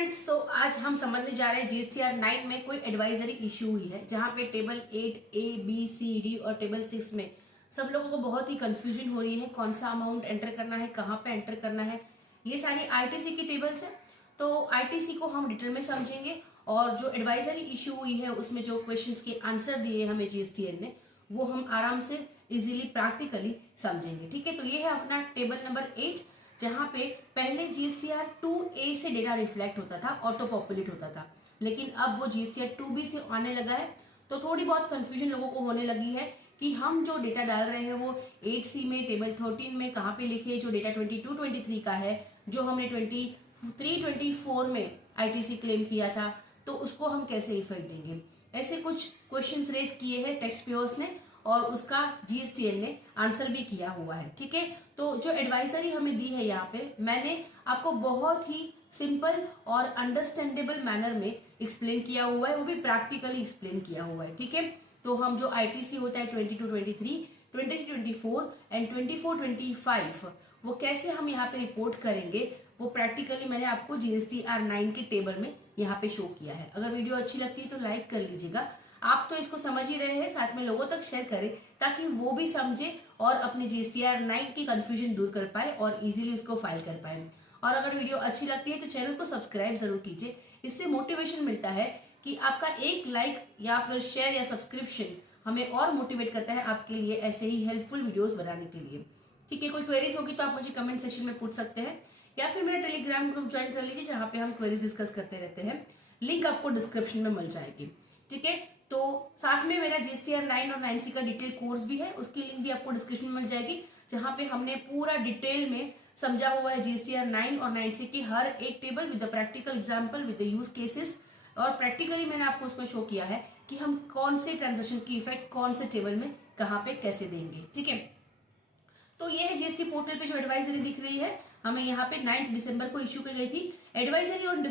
Friends, सो आज हम समझने जा रहे हैं जीएसटीआर 9 में कोई एडवाइजरी इशू हुई है जहां पे table 8 A B C D और टेबल 6 में सब लोगों को बहुत ही कंफ्यूजन हो रही है कौन सा अमाउंट एंटर करना है, कहां पे एंटर करना है। ये सारी आईटीसी की टेबल्स है, तो आईटीसी को हम डिटेल में समझेंगे और जो एडवाइजरी इशू हुई है उसमें जो क्वेश्चंस के आंसर दिए हमें जीएसटीएन ने वो हम आराम से इजीली प्रैक्टिकली समझेंगे। ठीक है, तो ये है अपना टेबल नंबर 8 जहां पे पहले जीएसटीआर 2A से डेटा रिफ्लेक्ट होता था, ऑटो पॉपुलेट होता था, लेकिन अब वो जीएसटीआर 2B से आने लगा है। तो थोड़ी बहुत कंफ्यूजन लोगों को होने लगी है कि हम जो डेटा डाल रहे हैं वो 8C में, टेबल 13 में कहाँ पे लिखे, जो डेटा 22-23 का है, जो हमने 23-24 में आईटीसी क्लेम किया था, तो उसको हम कैसे इफेक्ट देंगे। ऐसे कुछ क्वेश्चंस रेज किए हैं टेक्स्ट पेयर्स ने और उसका जीएसटीएन ने आंसर भी किया हुआ है। ठीक है, तो जो एडवाइजरी हमें दी है यहाँ पे मैंने आपको बहुत ही सिंपल और अंडरस्टैंडेबल मैनर में एक्सप्लेन किया हुआ है, वो भी प्रैक्टिकली एक्सप्लेन किया हुआ है। ठीक है, तो हम जो आईटीसी होता है 22-23, 23-24 एंड 24-25 वो कैसे हम यहाँ पे रिपोर्ट करेंगे वो प्रैक्टिकली मैंने आपको जीएसटीआर 9 के टेबल में यहाँ पे शो किया है। अगर वीडियो अच्छी लगती है तो लाइक कर लीजिएगा। आप तो इसको समझ ही रहे हैं, साथ में लोगों तक शेयर करें ताकि वो भी समझे और अपने जीएसटीआर 9 की कंफ्यूजन दूर कर पाए और इजीली उसको फाइल कर पाए। और अगर वीडियो अच्छी लगती है तो चैनल को सब्सक्राइब जरूर कीजिए, इससे मोटिवेशन मिलता है कि आपका एक लाइक या फिर शेयर या सब्सक्रिप्शन हमें और मोटिवेट करता है आपके लिए ऐसे ही हेल्पफुल वीडियोस बनाने के लिए। ठीक है, कोई क्वेरीज होगी तो आप मुझे कमेंट सेक्शन में पूछ सकते हैं या फिर मेरा टेलीग्राम ग्रुप ज्वाइन कर लीजिए जहाँ पे हम क्वेरीज डिस्कस करते रहते हैं। लिंक आपको डिस्क्रिप्शन में मिल जाएगी। ठीक है, तो साथ में मेरा जीएसटीआर 9 और 9C का डिटेल कोर्स भी है, उसकी लिंक भी आपको डिस्क्रिप्शन में मिल जाएगी जहाँ पे हमने पूरा डिटेल में समझा हुआ है जीएसटीआर 9 और 9C की हर एक table with the practical example with the use cases. और प्रैक्टिकली मैंने आपको उसमें शो किया है कि हम कौन से ट्रांजेक्शन की इफेक्ट कौन से टेबल में कहाँ पे कैसे देंगे। ठीक है, तो ये है जीएसटी पोर्टल पे जो एडवाइजरी दिख रही है, हमें यहाँ पे 9 दिसंबर को इश्यू की गई थी। Advisory on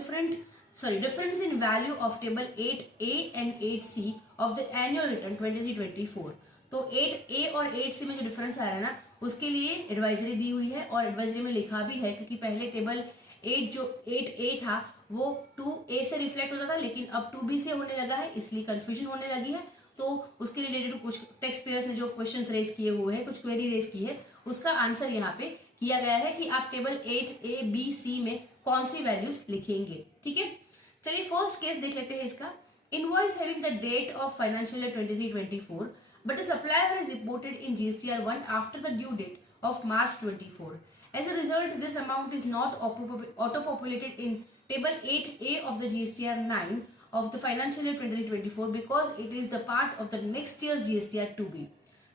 difference in value of table 8A and 8C of the annual return 23-24। तो 8A और 8C में जो डिफरेंस आ रहा है ना उसके लिए एडवाइजरी दी हुई है और एडवाइजरी में लिखा भी है, क्योंकि पहले टेबल 8 जो 8A था वो 2A से रिफ्लेक्ट होता था लेकिन अब 2B से होने लगा है, इसलिए कंफ्यूजन होने लगी है। तो उसके रिलेटेड कुछ टेक्स्ट पेयर्स ने जो क्वेश्चंस रेज किए हुए हैं, कुछ क्वेरी रेज की है, उसका आंसर यहाँ पे किया गया है कि आप टेबल 8A B C में कौन सी वैल्यूज लिखेंगे। ठीक है, चलिए फर्स्ट केस देख लेते हैं इसका। Invoice having the date of financial year 23-24 but the supplier has reported in GSTR 1 after the due date of March 24। As a result, this amount is not auto-populated in table 8A of the GSTR 9 of the financial year 23-24 because it is the part of the next year's GSTR 2B.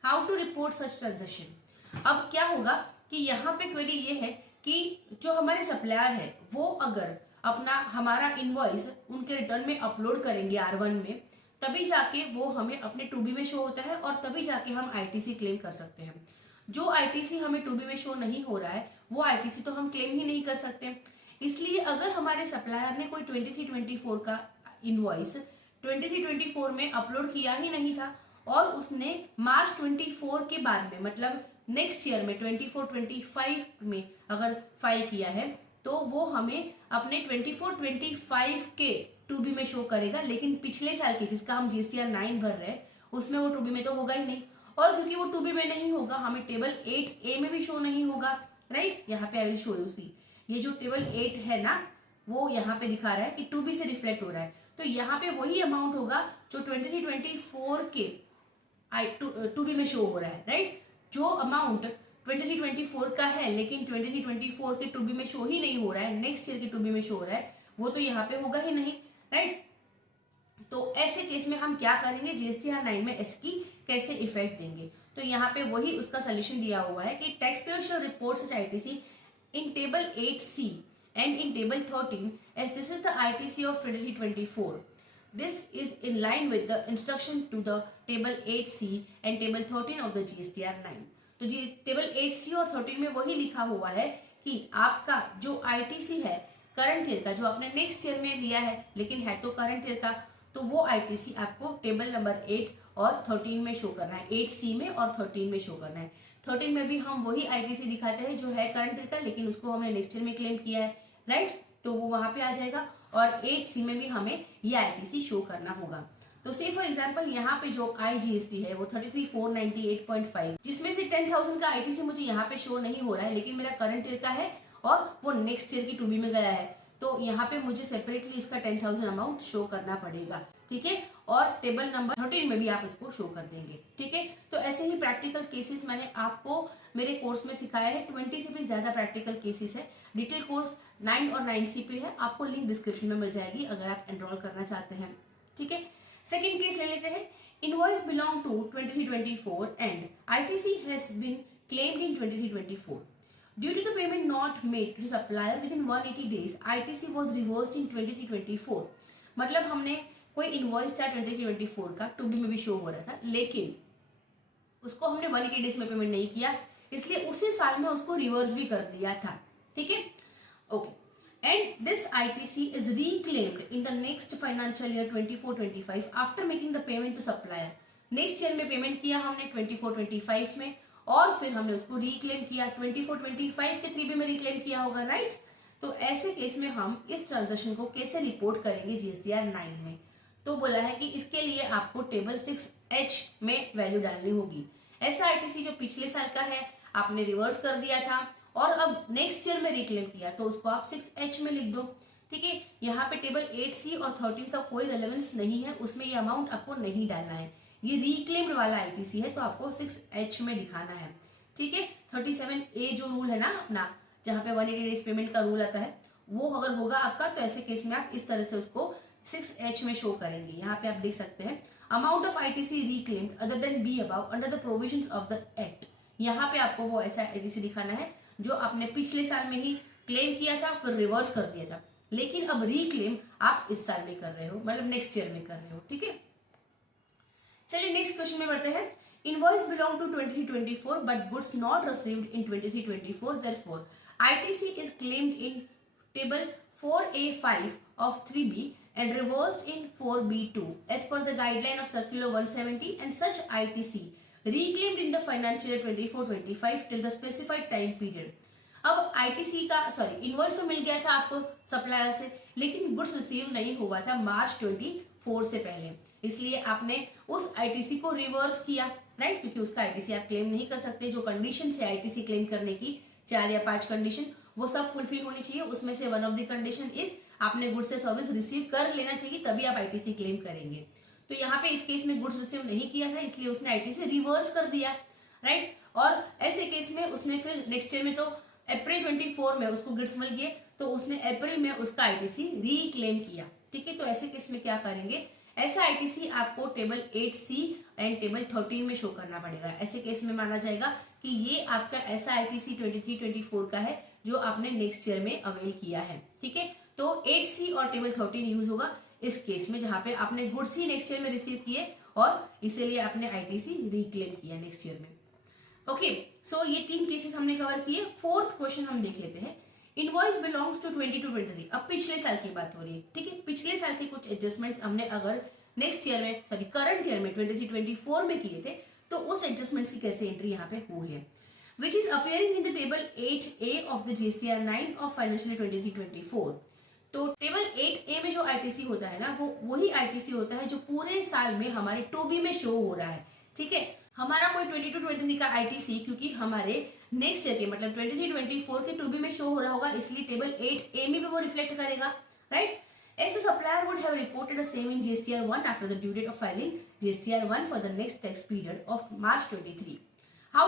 How to report such transaction? अब क्या होगा कि यहाँ पे query ये है कि जो हमारे सप्लायर है वो अगर अपना हमारा इनवॉइस उनके रिटर्न में अपलोड करेंगे R1 में, तभी जाके वो हमें अपने 2B में शो होता है और तभी जाके हम आईटीसी क्लेम कर सकते हैं। जो आईटीसी हमें 2B में शो नहीं हो रहा है वो आईटीसी तो हम क्लेम ही नहीं कर सकते। इसलिए अगर हमारे सप्लायर ने कोई 23-24 का इनवॉइस 23-24 में अपलोड किया ही नहीं था और उसने March 24 के बाद में मतलब नेक्स्ट ईयर में 24-25 में अगर फाइल किया है तो वो हमें अपने 24-25 के 2B में शो करेगा, लेकिन पिछले साल के जिसका हम जीएसटीआर 9 भर रहे हैं उसमें वो 2B में तो होगा ही नहीं। और क्योंकि वो 2B में नहीं होगा हमें टेबल 8A में भी शो नहीं होगा। राइट, यहाँ पे I will show you see, ये जो टेबल 8 है ना वो यहाँ पे दिखा रहा है कि 2B से रिफ्लेक्ट हो रहा है, तो यहाँ पे वही अमाउंट होगा जो 23-24 के 2B में शो हो रहा है। राइट, जो अमाउंट 23-24 का है लेकिन 23-24 के 2B में शो ही नहीं हो रहा है, नेक्स्ट ईयर के 2B में शो हो रहा है, वो तो यहाँ पे होगा ही नहीं। राइट, तो ऐसे केस में हम क्या करेंगे, जीएसटीआर 9 में इसकी कैसे इफेक्ट देंगे। तो यहाँ पे वही उसका सोल्यूशन दिया हुआ है कि tax payer shall report such ITC in table 8C and in table 13 as this is the ITC of 23-24। This is in line with the instruction to the table 8C and table 13 of the GSTR 9। तो जी table 8C और 13 में वही लिखा हुआ है कि आपका जो आईटीसी है करंट ईयर का, जो आपने नेक्स्ट ईयर में लिया है लेकिन है तो करंट ईयर का, तो वो आईटीसी आपको टेबल नंबर 8 और 13 में शो करना है, 8C में और 13 में शो करना है। 13 में भी हम वही आईटीसी दिखाते हैं जो है करंट ईयर का लेकिन उसको हमने नेक्स्ट ईयर में क्लेम किया है। राइट, तो वो वहां पे आ जाएगा, और 8C में भी हमें ये आईटीसी शो करना होगा। तो से फॉर एग्जांपल यहाँ पे जो IGST है वो 33,498.5, जिसमें से 10,000 का आईटीसी मुझे यहाँ पे शो नहीं हो रहा है, लेकिन मेरा करंट ईयर का है और वो नेक्स्ट ईयर की 2B में गया है, तो यहाँ पे मुझे सेपरेटली इसका 10,000 अमाउंट शो करना पड़ेगा, ठीक है। और टेबल नंबर 13 में भी आप इसको शो कर देंगे, ठीक है। तो ऐसे ही प्रैक्टिकल केसेस मैंने आपको मेरे कोर्स में सिखाया है, 20 से भी ज्यादा प्रैक्टिकल केसेस है। डिटेल कोर्स 9 और 9C पे है, आपको लिंक डिस्क्रिप्शन में मिल जाएगी अगर आप एनरोल करना चाहते हैं, ठीक है। सेकेंड केस ले लेते हैं। Invoice belong to 23-24 and ITC has been claimed in 23-24. Due to the payment not made to the supplier within 180 days, ITC was reversed in 23-24. मतलब हमने कोई इनवॉइस था 23-24 का, 2B में भी शो हो रहा था, लेकिन उसको हमने 180 डेज में पेमेंट नहीं किया, इसलिए उसी साल में उसको रिवर्स भी कर दिया था, ठीक है। Okay, and this ITC is reclaimed in the next financial year 24-25 after making the payment to supplier. Next year में पेमेंट किया हमने 24-25 में, और फिर हमने उसको रिक्लेम किया 24-25 के 3B में रिक्लेम किया होगा, राइट। तो ऐसे केस में हम इस ट्रांजेक्शन को कैसे रिपोर्ट करेंगे GSTR 9 में। तो बोला है कि इसके लिए आपको टेबल 6H में वैल्यू डालनी होगी। ऐसा ITC जो पिछले साल का है आपने रिवर्स कर दिया था और अब नेक्स्ट ईयर में रिक्लेम किया, तो उसको आप 6H में लिख दो, ठीक है। यहाँ पे टेबल 8C और 13 का कोई रेलेवेंस नहीं है, उसमें ये अमाउंट आपको नहीं डालना है, ये रिक्लेम्ड वाला ITC है, तो आपको 6H में दिखाना है, ठीक है। 37A जो रूल है ना अपना, जहाँ पे 180 डेज पेमेंट का रूल आता है, वो अगर होगा आपका, तो ऐसे केस में आप इस तरह से उसको 6H में शो करेंगे। यहाँ पे आप देख सकते हैं, amount of ITC reclaimed other than be above under the provisions of the act. यहाँ पे आपको वो ऐसा ITC दिखाना है जो आपने पिछले साल में ही क्लेम किया था, फिर रिवर्स कर दिया था, लेकिन अब रिक्लेम आप इस साल में कर रहे हो, मतलब नेक्स्ट ईयर में कर रहे हो, ठीक है। चलिए नेक्स्ट क्वेश्चन में बढ़ते हैं। Invoice belong to 23-24 but goods not received in 23-24, therefore ITC is claimed in table 4A5 of 3B and reversed in 4B2 as per the guideline of circular 170, and such ITC reclaimed in the financial year 24-25 till the specified time period. अब ITC का invoice तो मिल गया था आपको supplier से, लेकिन goods receive नहीं हुआ था मार्च 24 से पहले, इसलिए आपने उस ITC को रिवर्स किया, राइट, क्योंकि उसका ITC आप क्लेम नहीं कर सकते। जो कंडीशन है ITC क्लेम करने की 4 या 5 कंडीशन, वो सब फुलफिल होनी चाहिए, उसमें से one of the condition is आपने गुड्स से सर्विस रिसीव कर लेना चाहिए, तभी आप ITC क्लेम करेंगे। तो यहाँ पे इस केस में गुड्स रिसीव नहीं किया था, इसलिए उसने ITC रिवर्स कर दिया, राइट। और ऐसे केस में उसने फिर नेक्स्ट ईयर में, तो अप्रैल 24 में उसको गुड्स मिल गए, तो उसने अप्रैल में उसका ITC रीक्लेम किया, ठीक है। तो ऐसे केस में क्या करेंगे, ऐसा ITC आपको टेबल 8C एंड टेबल 13 में शो करना पड़ेगा। ऐसे केस में माना जाएगा कि ये आपका ऐसा ITC 23-24 का है जो आपने नेक्स्ट ईयर में अवेल किया है, ठीक है। तो 8C और टेबल 13 यूज होगा इस केस में, जहां पे आपने गुड्स ही नेक्स्ट ईयर में रिसीव किए और इसीलिए आपने ITC रिक्लेम किया नेक्स्ट ईयर में। ओके, सो ये 3 केसेस हमने कवर किए। फोर्थ क्वेश्चन हम देख लेते हैं। इनवॉइस बिलोंग्स टू 22-23, अब पिछले साल की बात हो रही है, ठीक है। पिछले साल के कुछ एडजस्टमेंट्स हमने अगर नेक्स्ट ईयर में करंट ईयर में 23-24 में किए थे, तो उस एडजस्टमेंट्स की कैसे एंट्री यहाँ पे हुई है, which is appearing in the table 8A of the GSTR 9 of financial 23-24। तो टेबल 8A में जो ITC होता है ना, वो वही ITC होता है जो पूरे साल में हमारे 2B में शो हो रहा है, ठीक है। हमारा कोई 22-23 का ITC क्योंकि हमारे नेक्स्ट ईयर के मतलब 23-24 के 2B में शो हो रहा होगा, इसलिए टेबल 8A में भी वो रिफ्लेक्ट करेगा, right. As the supplier would have reported the same in GSTR 1 after the due date of filing GSTR 1 for the next tax period of March 23. How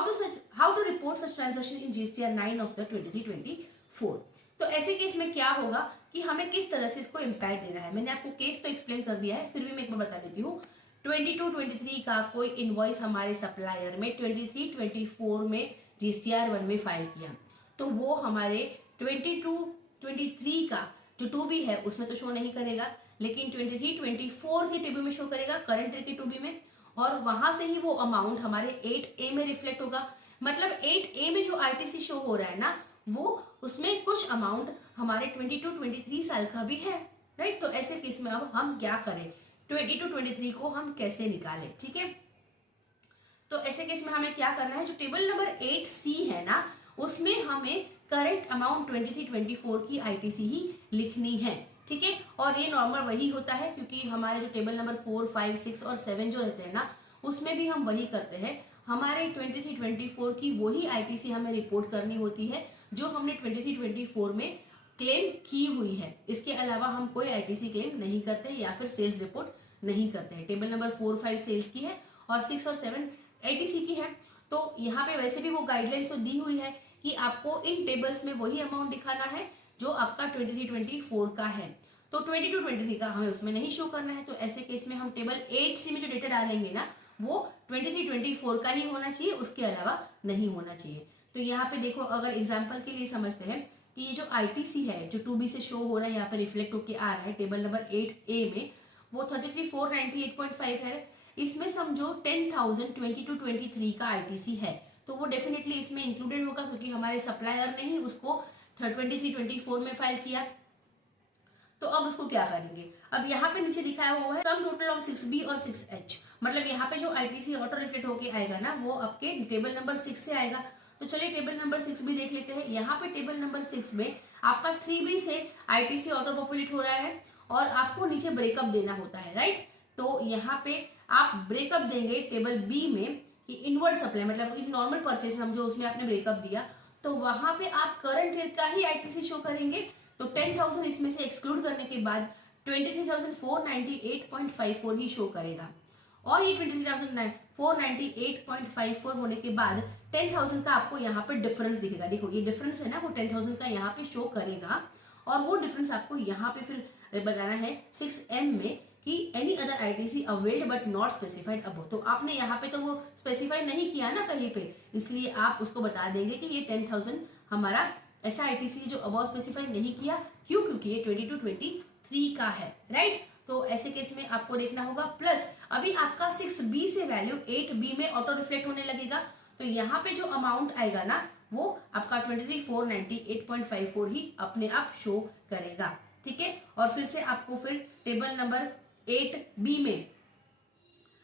to report such transaction in GSTR 9 of the 23-24? तो ऐसे case में क्या होगा कि हमें किस तरह से इसको इम्पैक्ट देना है। मैंने आपको केस तो एक्सप्लेन कर दिया है, फिर भी मैं एक बार बता देती हूँ। 22-23 का कोई इनवॉइस हमारे सप्लायर में 23-24 में GSTR 1 में फाइल किया, तो वो हमारे 22-23 का जो 2B है उसमें तो शो नहीं करेगा, लेकिन 23-24 के 2B में शो करेगा, करंट ईयर के 2B में, और वहां से ही वो अमाउंट हमारे 8A में रिफ्लेक्ट होगा। मतलब 8A में जो ITC शो हो रहा है ना, वो उसमें कुछ अमाउंट हमारे 22-23 साल का भी है, राइट। तो ऐसे केस में अब हम क्या करें, 22-23 को हम कैसे निकालें, ठीक है। तो ऐसे केस में हमें क्या करना है, जो टेबल नंबर 8C है ना, उसमें हमें करेक्ट अमाउंट 23-24 की आईटीसी ही लिखनी है, ठीक है। और ये नॉर्मल वही होता है क्योंकि हमारे जो टेबल नंबर 4, 5, 6 और 7 जो रहते हैं ना, उसमें भी हम वही करते हैं। हमारे 23-24 की वही आईटीसी हमें रिपोर्ट करनी होती है जो हमने 23-24 में क्लेम की हुई है। इसके अलावा हम कोई आईटीसी क्लेम नहीं करते या फिर सेल्स रिपोर्ट नहीं करते हैं। टेबल नंबर 4, 5 सेल्स की है और 6 और 7 एटीसी की है। तो यहाँ पे वैसे भी वो गाइडलाइंस तो दी हुई है कि आपको इन टेबल्स में वही अमाउंट दिखाना है जो आपका 23-24 का है। तो 22-23 का हमें उसमें नहीं शो करना है। तो ऐसे केस में हम टेबल 8C में जो डेटा डालेंगे ना, वो 23-24 का ही होना चाहिए, उसके अलावा नहीं होना चाहिए। तो यहाँ पे देखो, अगर एग्जाम्पल के लिए समझते हैं कि ये जो आईटीसी है जो 2B से शो हो रहा है, यहाँ पे रिफ्लेक्ट होके आ रहा है टेबल नंबर 8A में, वो 33,498.5 है। इसमें समझो 10,000 22-23 का आईटीसी है, तो वो डेफिनेटली इसमें इंक्लूडेड होगा क्योंकि हमारे सप्लायर ने ही उसको 23-24 में फाइल किया। तो अब उसको क्या करेंगे, अब यहाँ पे नीचे दिखाया हुआ है सम टोटल ऑफ 6B और 6H, मतलब यहाँ पे जो आईटीसी ऑटो रिफ्लेक्ट होके आएगा ना, वो आपके टेबल नंबर 6 से आएगा। तो चलिए टेबल नंबर 6 भी देख लेते हैं। यहाँ पे टेबल नंबर 6 में आपका 3B से आईटीसी ऑटो पॉपुलेट हो रहा है और आपको नीचे ब्रेकअप देना होता है, राइट। तो यहाँ पे आप ब्रेकअप देंगे टेबल बी में कि इनवर्ड सप्लाई, मतलब नॉर्मल परचेज हम जो उसमें आपने ब्रेकअप दिया, तो वहां पे आप करंट ईयर का ही आईटीसी शो करेंगे। तो 10,000 इसमें से एक्सक्लूड करने के बाद 23,498.54 ही शो करेगा। और ये 23,498.54 होने के बाद 10,000 का आपको यहाँ पे डिफरेंस दिखेगा। देखो ये डिफरेंस है ना, वो 10,000 का यहाँ पे शो करेगा और वो डिफरेंस आपको यहाँ पे फिर बताना है 6M में कि any other ITC availed but not specified above. तो आपने यहाँ पे तो वो स्पेसिफाई नहीं किया ना कहीं पे, इसलिए आप उसको बता देंगे कि ये 10,000 हमारा ऐसा आईटीसी जो अबव स्पेसिफाई नहीं किया। क्यों? क्योंकि ये 22-23 का है, राइट। तो ऐसे केस में आपको देखना होगा। प्लस अभी आपका 6B से वैल्यू 8B में ऑटो रिफ्लेक्ट होने लगेगा, तो यहाँ पे जो अमाउंट आएगा ना, वो आपका 23,498.54 ही अपने आप शो करेगा, ठीक है। और फिर से आपको फिर टेबल नंबर 8B में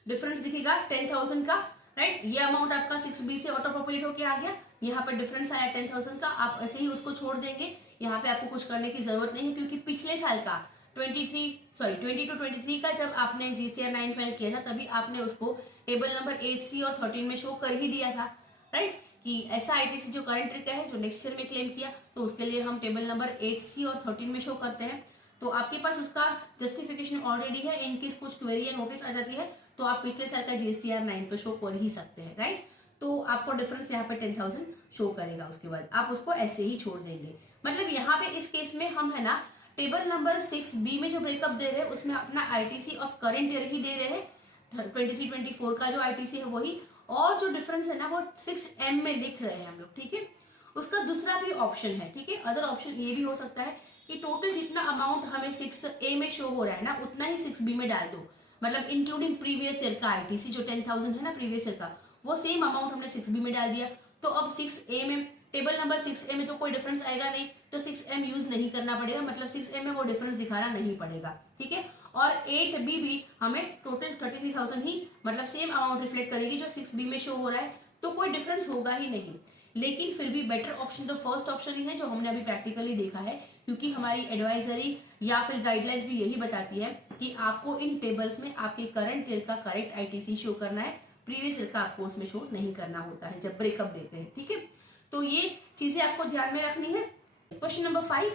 डिफरेंस दिखेगा 10,000 का, राइट। ये अमाउंट आपका 6B से ऑटो पॉपुलेट होके आ गया, यहाँ पे डिफरेंस आया 10,000 का, आप ऐसे ही उसको छोड़ देंगे। यहाँ पे आपको कुछ करने की जरूरत नहीं है क्योंकि पिछले साल का 22-23 का जब आपने GSTR 9 फाइल किया था, तभी आपने उसको टेबल नंबर 8C और 13 में शो कर ही दिया था, राइट, कि ऐसा आईटीसी जो करंट ईयर का है जो नेक्स्ट ईयर में क्लेम किया, तो उसके लिए हम टेबल नंबर 8C और 13 में शो करते हैं। तो आपके पास उसका जस्टिफिकेशन ऑलरेडी है। इनकेस कुछ क्वेरी या नोटिस आ जाती है तो आप पिछले साल का GSTR 9 पे शो कर ही सकते हैं, राइट। तो आपको डिफरेंस यहाँ पे 10,000 शो करेगा, उसके बाद आप उसको ऐसे ही छोड़ देंगे। मतलब यहाँ पे इस केस में हम है ना टेबल नंबर 6B में जो ब्रेकअप दे रहे हैं उसमें अपना आईटीसी ऑफ करंट ईयर ही दे रहे हैं, 23-24 का जो आईटीसी है वही, और जो डिफरेंस है ना वो 6M में लिख रहे हैं हम लोग, ठीक है। उसका दूसरा भी ऑप्शन है, ठीक है। अदर ऑप्शन ये भी हो सकता है कि टोटल जितना अमाउंट हमें 6A में शो हो रहा है ना, उतना ही 6B में डाल दो, मतलब इंक्लूडिंग प्रीवियस ईयर का आईटीसी जो 10,000 है ना प्रीवियस ईयर का, वो सेम अमाउंट हमने 6B में डाल दिया। तो अब 6A में टेबल नंबर 6A में तो कोई डिफरेंस आएगा नहीं, तो 6M यूज नहीं करना पड़ेगा, मतलब 6M में वो डिफरेंस दिखाना नहीं पड़ेगा, ठीक है। और 8B भी हमें टोटल 33,000 ही, मतलब सेम अमाउंट रिफ्लेक्ट करेगी जो 6B में शो हो रहा है, तो कोई डिफरेंस होगा ही नहीं। लेकिन फिर भी बेटर ऑप्शन तो फर्स्ट ऑप्शन ही है जो हमने अभी प्रैक्टिकली देखा है, क्योंकि हमारी एडवाइजरी या फिर गाइडलाइंस भी यही बताती है कि आपको इन टेबल्स में आपके करंट ईयर का करेक्ट आईटीसी शो करना है, प्रीवियस ईयर का आपको उसमें शो नहीं करना होता है जब ब्रेकअप देते हैं, ठीक है। तो ये चीजें आपको ध्यान में रखनी है। Question number 5,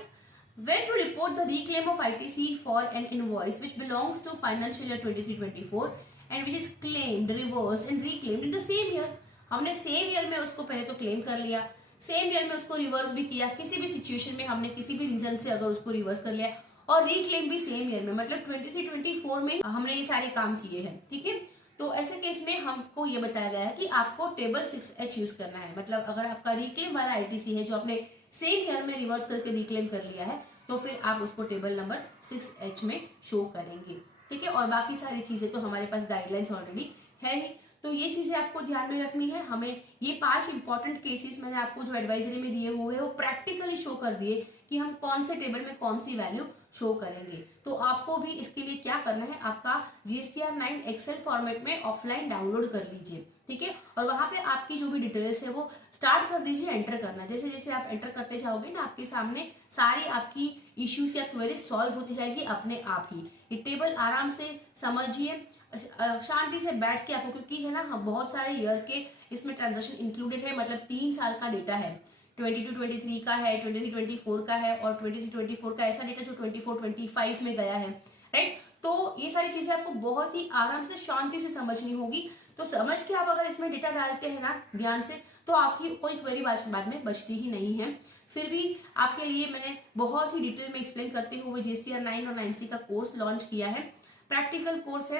when to report the reclaim of ITC for an invoice which belongs to financial year 23-24 and which is claimed, reversed and reclaimed in the same year। हमने सेम ईयर में उसको पहले तो क्लेम कर लिया, same year में उसको reverse भी किया, किसी भी सिचुएशन में हमने किसी भी रीजन से अगर उसको रिवर्स कर लिया, और रिक्लेम भी सेम ईयर में, मतलब 23-24 में हमने ये सारे काम किए हैं, ठीक है। तो ऐसे केस में हमको ये बताया गया है कि आपको टेबल 6H यूज करना है। मतलब अगर आपका रिक्लेम वाला आईटीसी है जो आपने सेम ईयर में रिवर्स करके रिक्लेम कर लिया है, तो फिर आप उसको टेबल नंबर 6H में शो करेंगे, ठीक है। और बाकी सारी चीजें तो हमारे पास गाइडलाइंस ऑलरेडी है ही, तो ये चीजें आपको ध्यान में रखनी है। हमें ये 5 इंपॉर्टेंट केसेस मैंने आपको जो एडवाइजरी में दिए हुए हैं वो प्रैक्टिकली शो कर दिए कि हम कौन से टेबल में कौन सी वैल्यू शो करेंगे। तो आपको भी इसके लिए क्या करना है, आपका GSTR 9 एक्सेल फॉर्मेट में ऑफलाइन डाउनलोड कर लीजिए, ठीक है। और वहां पे आपकी जो भी डिटेल्स है वो स्टार्ट कर दीजिए एंटर करना। जैसे जैसे आप एंटर करते जाओगे ना, आपके सामने सारी आपकी इश्यूज या क्वेरीज सॉल्व होती जाएगी अपने आप ही। ये टेबल आराम से समझिए, शांति से बैठ के आपको, क्योंकि है ना बहुत सारे ईयर के इसमें ट्रांजेक्शन इंक्लूडेड है, मतलब 3 साल का डेटा है। 22-23 का है, 23-24 का है, और 23-24 का ऐसा डेटा जो 24-25 में गया है, राइट। तो ये सारी चीजें आपको बहुत ही आराम से शांति से समझनी होगी। तो समझ के आप अगर इसमें डेटा डालते हैं ना ध्यान से, तो आपकी कोई क्वेरी बाद में बचती ही नहीं है। फिर भी आपके लिए मैंने बहुत ही डिटेल में एक्सप्लेन करते हुए GSTR 9 और 9C का कोर्स लॉन्च किया है। प्रैक्टिकल कोर्स है,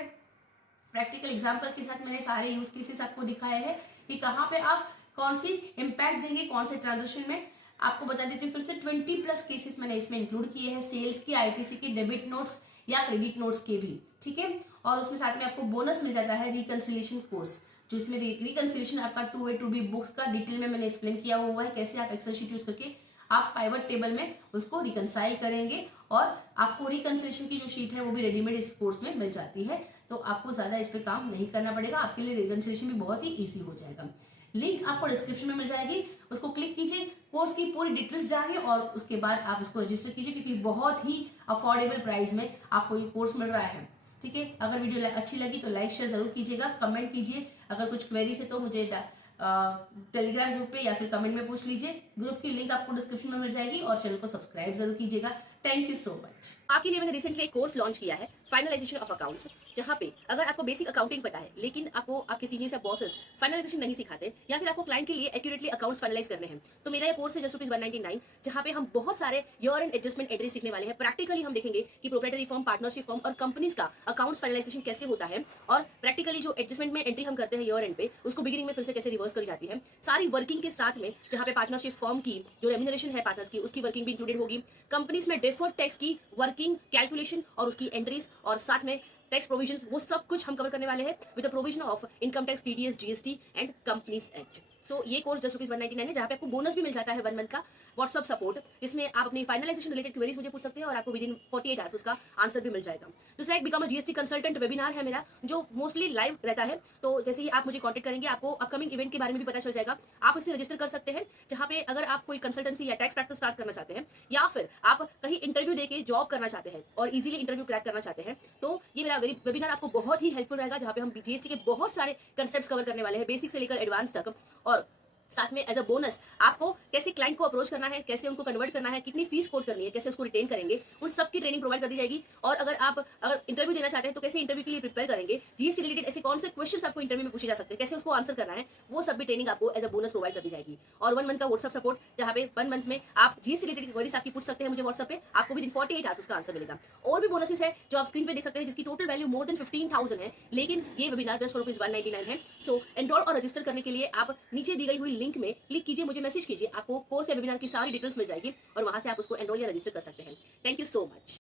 प्रैक्टिकल एग्जाम्पल के साथ मैंने सारे यूज केसेस आपको दिखाए हैं कि कहाँ पे आप कौन सी इम्पैक्ट देंगे कौन से ट्रांजेक्शन में। आपको बता देती हूँ फिर से, 20+ केसेस मैंने इसमें इंक्लूड किए हैं, सेल्स के, ITC के, डेबिट नोट्स या क्रेडिट नोट्स के भी, ठीक है। और उसमें साथ में आपको बोनस मिल जाता है रिकंसिलिएशन कोर्स, जो इसमें रिकंसिलिएशन आपका 2A 2B बुक्स का डिटेल में मैंने एक्सप्लेन किया हुआ है, कैसे आप एक्सेल शीट यूज करके आप पाइवट टेबल में उसको रिकंसाइल करेंगे, और आपको रिकंसिलिएशन की जो शीट है वो भी रेडीमेड इस कोर्स में मिल जाती है। तो आपको ज्यादा इस पे काम नहीं करना पड़ेगा, आपके लिए रिकंसिलिएशन भी बहुत ही ईजी हो जाएगा। लिंक आपको डिस्क्रिप्शन में मिल जाएगी, उसको क्लिक कीजिए, कोर्स की पूरी डिटेल्स जानिए, और उसके बाद आप इसको रजिस्टर कीजिए, क्योंकि बहुत ही अफोर्डेबल प्राइस में आपको ये कोर्स मिल रहा है, ठीक है। अगर वीडियो अच्छी लगी तो लाइक शेयर जरूर कीजिएगा, कमेंट कीजिए। अगर कुछ क्वेरीज है तो मुझे टेलीग्राम ग्रुप पे या फिर कमेंट में पूछ लीजिए। ग्रुप की लिंक आपको डिस्क्रिप्शन में मिल जाएगी, और चैनल को सब्सक्राइब जरूर कीजिएगा। Thank you so much. आपके लिए मैंने रिसेंटली एक कोर्स लॉन्च किया है, फाइनलाइजेशन ऑफ अकाउंट्स, जहां पे अगर आपको बेसिक अकाउंटिंग पता है लेकिन आपको आपके सीनियर्स या बॉसेस फाइनलाइजेशन नहीं सिखाते, या फिर आपको क्लाइंट के लिए एक्यूरेटली अकाउंट्स फाइनलाइज करने हैं, तो मेरा ये कोर्स है जस्ट ₹199, जहां पे हम बहुत सारे ईयर एंड एडजस्टमेंट एंट्री सीखने वाले हैं। प्रैक्टिकली हम देखेंगे कि प्रोप्राइटरी फर्म, पार्टनरशिप फर्म और कंपनीज का अकाउंट्स फाइनलाइजेशन कैसे होता है, और प्रैक्टिकली जो एडजस्टमेंट में एंट्री हम करते हैं ईयर एंड पे, उसको बिगिनिंग में फिर से कैसे रिवर्स करी जाती है, सारी वर्किंग के साथ में, जहां पे पार्टनरशिप फर्म की जो रेम्यूनरेशन है पार्टनर्स की, उसकी वर्किंग भी इंक्लूडेड होगी, कंपनीज में डेफर्ड टैक्स की वर्किंग कैलकुलेशन और उसकी एंट्रीज, और साथ में टैक्स प्रोविजंस, वो सब कुछ हम कवर करने वाले हैं with the provision of income tax, TDS, GST and companies act. So ये कोर्स जस्ट ₹199 है, जहां पे आपको बोनस भी मिल जाता है 1 मंथ का व्हाट्सअप सपोर्ट, जिसमें आप अपनी फाइनलाइजेशन रिलेटेड क्वेरीज मुझे पूछ सकते हैं, और आपको विद इन 48 आवर्स उसका आंसर भी मिल जाएगा। दूसरा एक become a GST consultant webinar है मेरा, जो मोस्टली लाइव रहता है। तो जैसे ही आप मुझे कॉन्टेक्ट करेंगे, आपको अपकमिंग इवेंट के बारे में भी पता चल जाएगा, आप इससे रजिस्टर कर सकते हैं। जहां पे अगर आप कोई कंसल्टेंसी या टैक्स प्रैक्टिस स्टार्ट करना चाहते हैं, या फिर आप कहीं इंटरव्यू देके जॉब करना चाहते हैं और इजीली इंटरव्यू क्रैक करना चाहते हैं, तो ये मेरा वेबिनार आपको बहुत ही हेल्पफुल रहेगा, जहां पे हम GST के बहुत सारे कंसेप्ट कवर करने वाले हैं, बेसिक से लेकर एडवांस तक। और साथ में एज अ बोनस आपको कैसे क्लाइंट को अप्रोच करना है, कैसे उनको कन्वर्ट करना है, कितनी फीस कोट करनी है, कैसे उसको रिटेन करेंगे, उन सब की ट्रेनिंग प्रोवाइड कर दी जाएगी। और अगर इंटरव्यू देना चाहते हैं तो कैसे इंटरव्यू के लिए प्रिपेयर करेंगे, GST रिलेटेड ऐसे कौन से क्वेश्चंस आपको इंटरव्यू में पूछे जा सकते हैं, कैसे उसको आंसर करना है, वो सब भी ट्रेनिंग आपको एज अ बोनस प्रोवाइड कर दी जाएगी। और 1 मंथ का व्हाट्सअप सपोर्ट, जहां पे 1 मंथ में आप GST रिलेटेड क्वेरीज आपकी पूछ सकते हैं मुझे व्हाट्सअप पे, आपको विद इन 48 आवर्स उसका आंसर मिलेगा। और भी बोनसेस है जो आप स्क्रीन पे देख सकते हैं, जिसकी टोटल वैल्यू मोर देन 15,000 है, लेकिन ये वेबिनार जस्ट फॉर ₹199 है। सो एनरोल और रजिस्टर करने के लिए आप नीचे दी गई हुई लिंक में क्लिक कीजिए, मुझे मैसेज कीजिए, आपको कोर्स या वेबिनार की सारी डिटेल्स मिल जाएगी, और वहां से आप उसको एनरोल या रजिस्टर कर सकते हैं। Thank you so much.